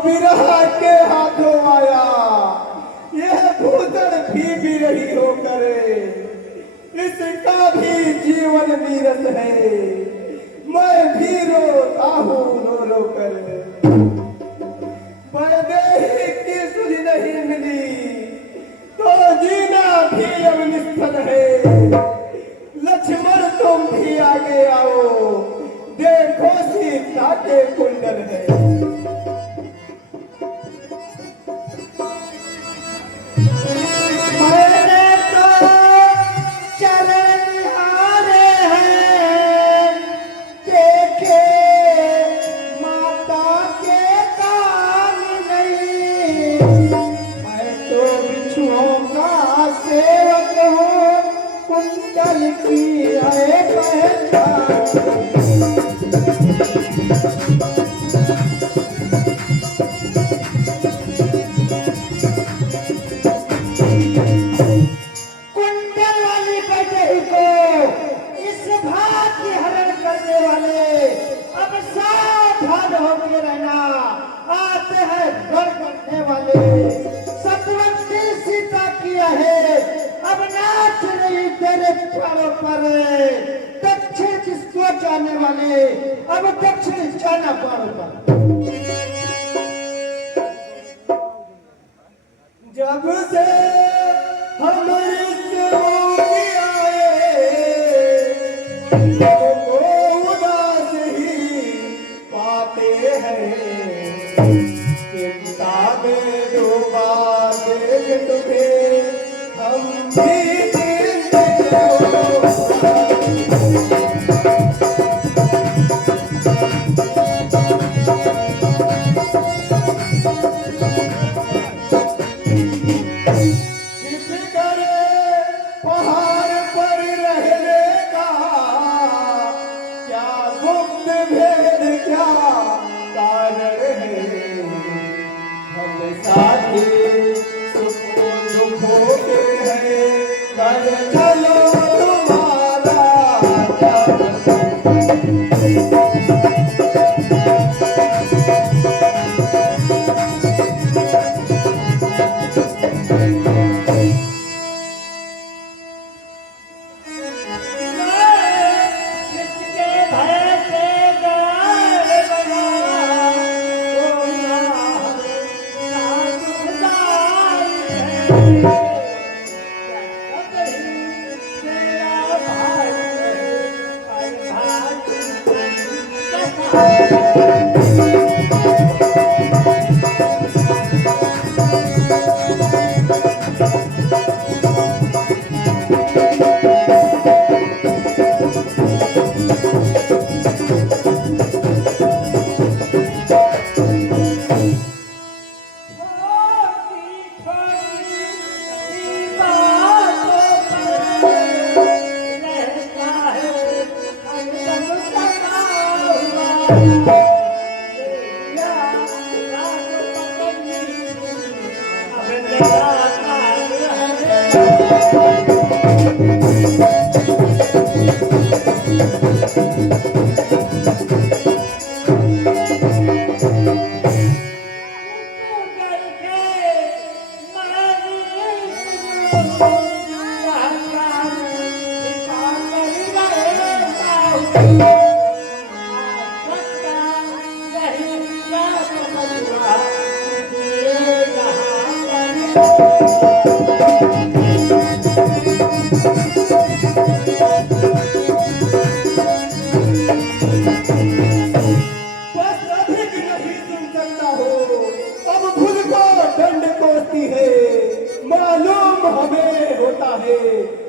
विरह के हाथों आया, यह भूतल भी रही हो करे, इसका भी जीवन नीरस है, मैं भी रोता हूँ रो रो कर। परदेही की सुध नहीं मिली तो जीना भी अब निष्फल है। लक्ष्मण तुम भी आगे आओ, देखो सीता के कुंडल है। मैंने तो चरण निहारे हैं, देखे माता के कान नहीं। मैं तो बिच्छुओं का सेवक हूँ, कुंडल की है पहचान। दक्षिण जिसको जाने वाले अब दक्षिण जाना पड़ेगा। जब से हम इस भूमि आए, तो उदास ही पाते हैं। किताबें डूबा देख तुम्हें हम भी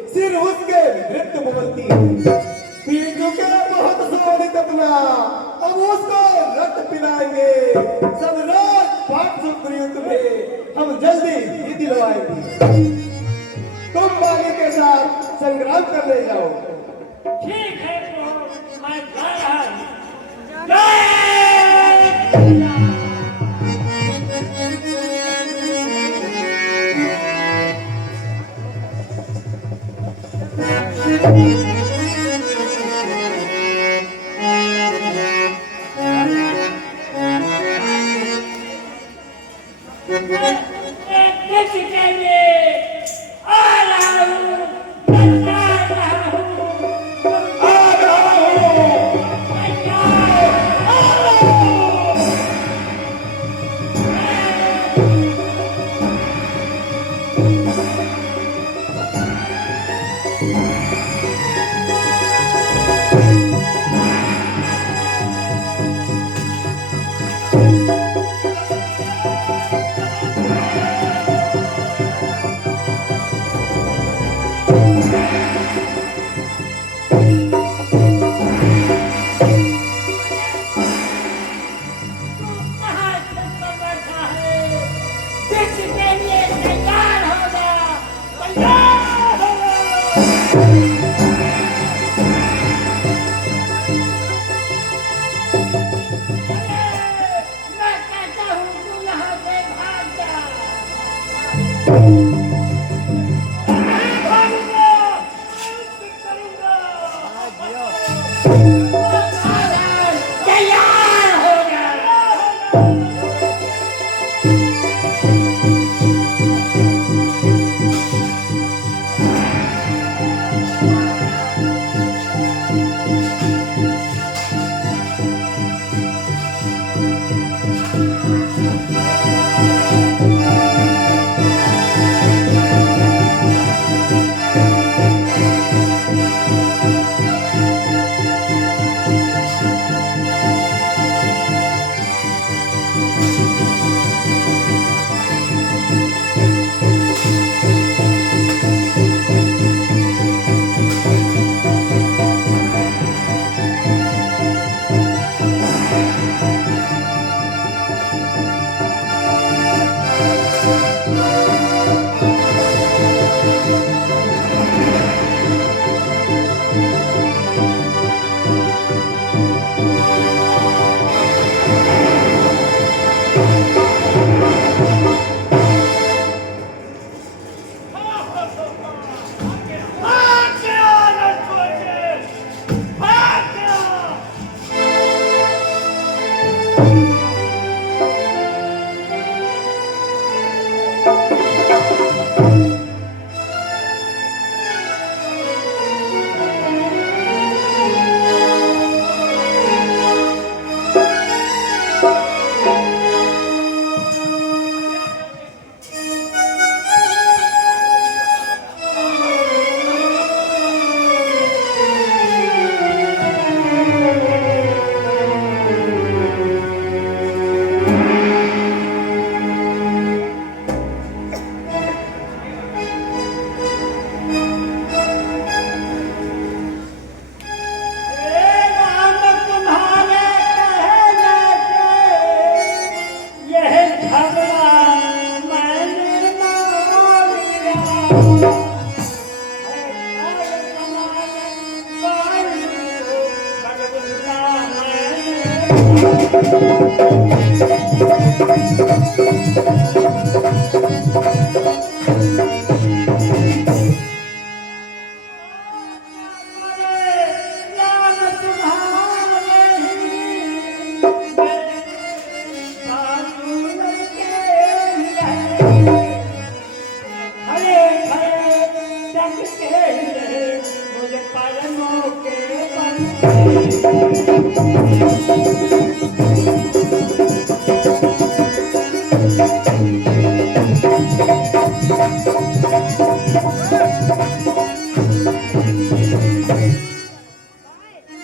सिर उसके नृत्य बोलती है। पी चुके बहुत सोनिक अपना, अब उसको रक्त पिलाएंगे। सब रात पाठ सुप्रिय तुम्हें हम जल्दी ही दिलवाएंगे। तुम बाली के साथ संग्राम करने जाओ। ठीक है तो मैं जा रहा हूं।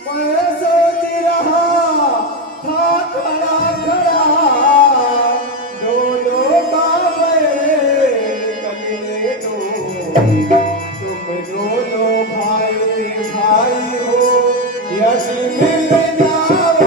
मैं सोच रहा था खड़ा खड़ा दोनों का निकलने दो तुम दोनों भाई भाई हो यदि मिल जाओ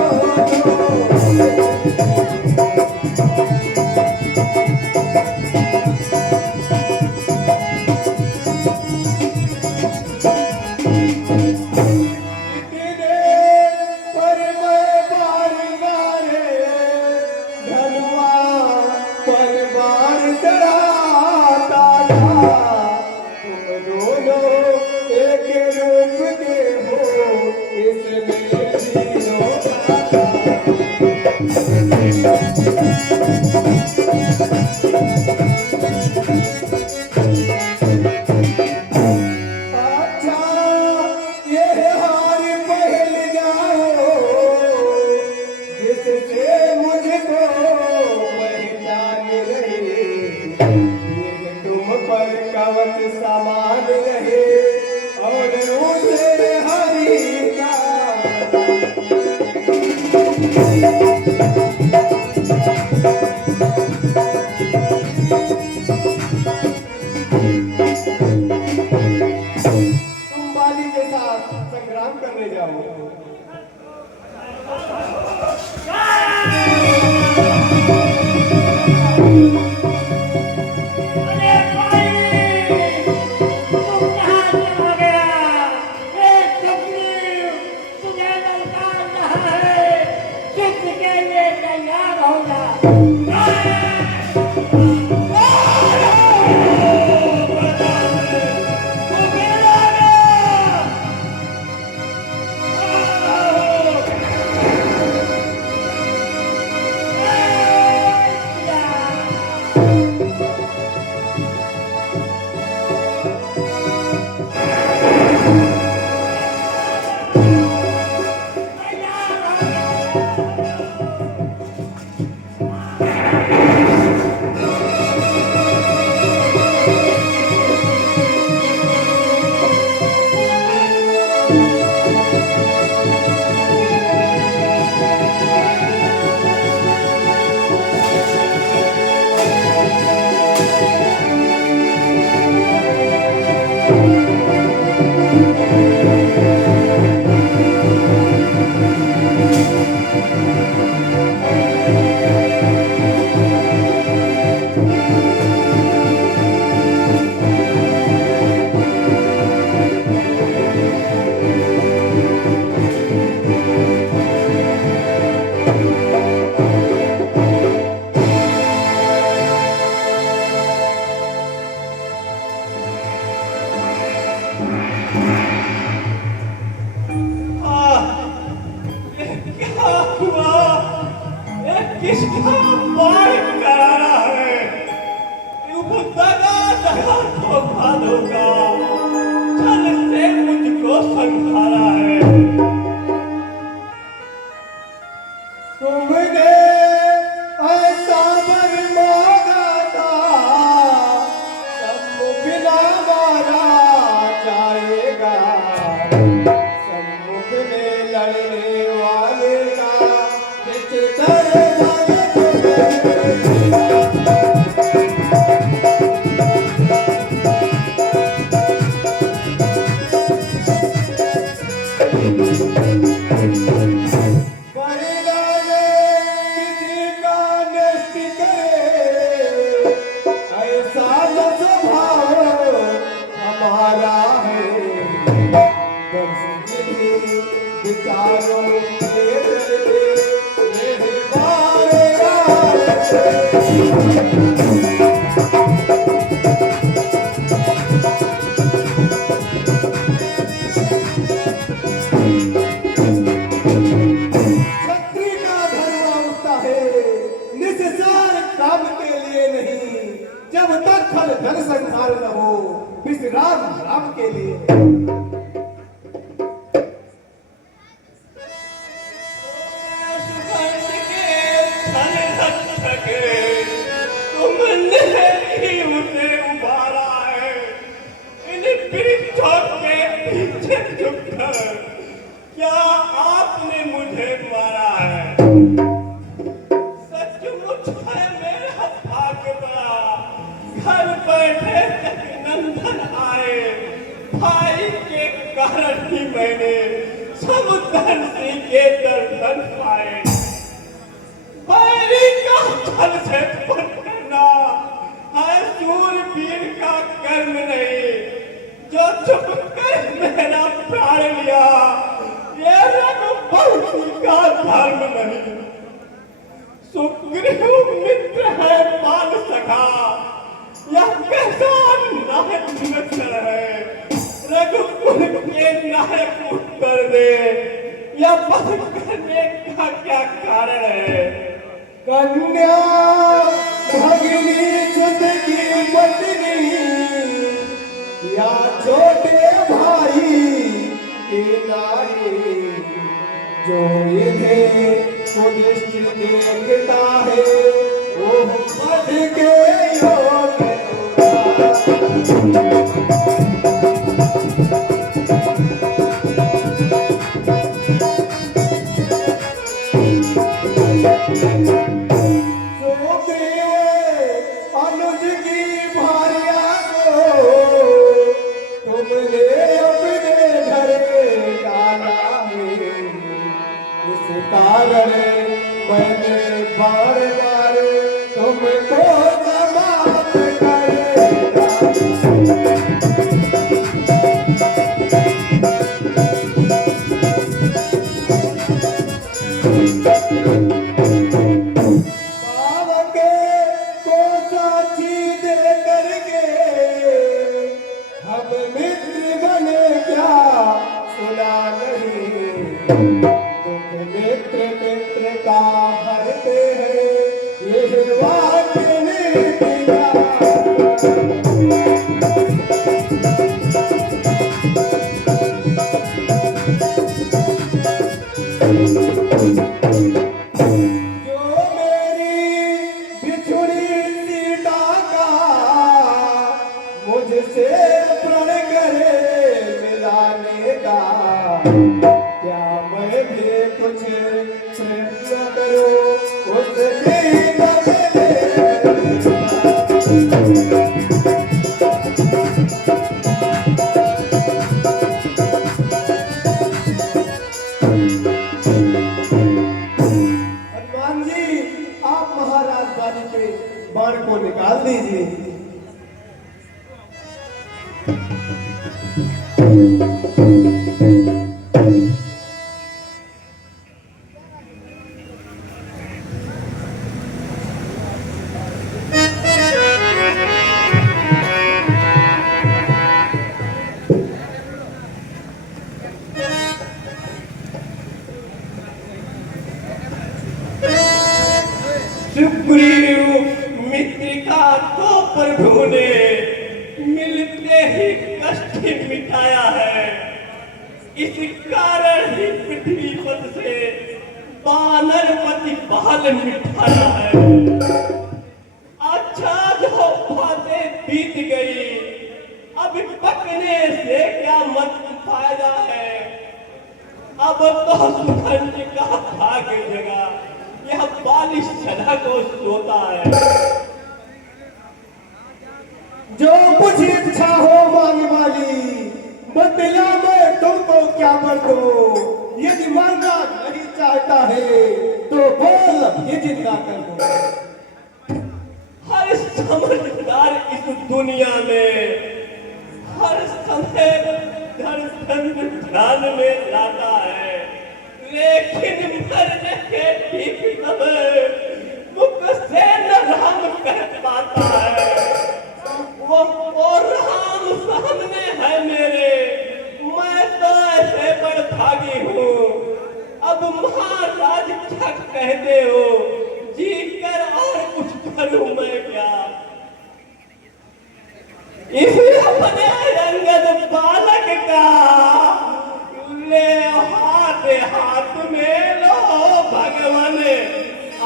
समान रहे और उसे हरि का तुम बाली के साथ संग्राम करने जाओ किसका मार कराना है यूं दगा दगा धोखा दूंगा छल से मुझको संघारा है तुमने ऐसा वर मांगा था सम्मुख ना मारा जाएगा सम्मुख में लड़ने वाले का निश्चित विचारों के छत्री का धर्म उठता है निस्सार काम के लिए नहीं, जब तक फल धन संसार न हो विश्राम राम के लिए। सुगंध के छल रक्षक तुमने ही उसे उबारा है, इन वृक्षों के पीछे छुपकर क्या आपने मुझे मारा है? सचमुच है मेरा भाग्य बड़ा, घर बैठे तक नंदन आए, भाई के कारण ही मैंने सब दर्शी के दर्शन पाए। बैरी का छल से पकड़ना है शूरवीर का कर्म नहीं, जो छुप कर मेरा प्राण लिया ये रघुवंशी का धर्म नहीं। सुग्रीव मित्र है बाल सखा, यह कैसा नायक मित्र है, रघुकुल के नायक उत्तर दे, यह पद करने का क्या कारण है? कन्या भगिनी चंद की पत्नी या छोटे भाई के नारी, जो इन्हें पुलिस देखता है वो पद के योग्य होगा। अनुज की भार्या को तुमने अपने घर डाला है, इस कारण मैंने बार बार तुमको समाप्त करेगा। मित्र मित्र का हरते हैं ये वाक्य नीति का। जो मेरी बिछुड़ी सीता का मुझसे प्रण करे मिलाने का, क्या मैं भी कुछ प्रयत्न करूं उसकी बदले? हनुमान जी आप महाराज बाजी पे बाण को निकाल दीजिए। सुग्रीव मित्र का तो प्रभु ने मिलते ही कष्ट मिटाया है, इस कारण ही पृथ्वी पद से वानरपति बाल मिटाया है। अच्छा जो बातें बीत गई, अब पकने से क्या मत फायदा है, अब तो सुगंध का भाग्य जगा, यह बालिश सदा को सोता है। जो कुछ इच्छा हो मांग वाली बतला मैं तुमको क्या कर दूं, यदि मांगना नहीं चाहता है तो बोल ये जिंदा कर दो। हर समझदार इस दुनिया में हर समय दर्शन ध्यान में लाता है, लेकिन मरने के ठीक समय मुख से ऐसा कहते हो, जीत कर और कुछ करूं मैं क्या? इस अपने रंगत बालक का ले हाथ हाथ में लो भगवान,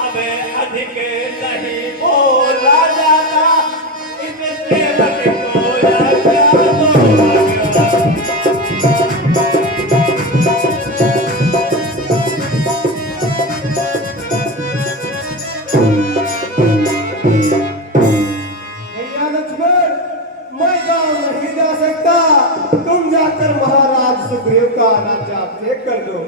अब अधिक नहीं बोला जाता, इस सेवक को आज्ञा दो भगवान। भैया लक्ष्मण, मैं गांव नहीं जा सकता, तुम जाकर महाराज सुग्रीव का राज्याभिषेक कर दो।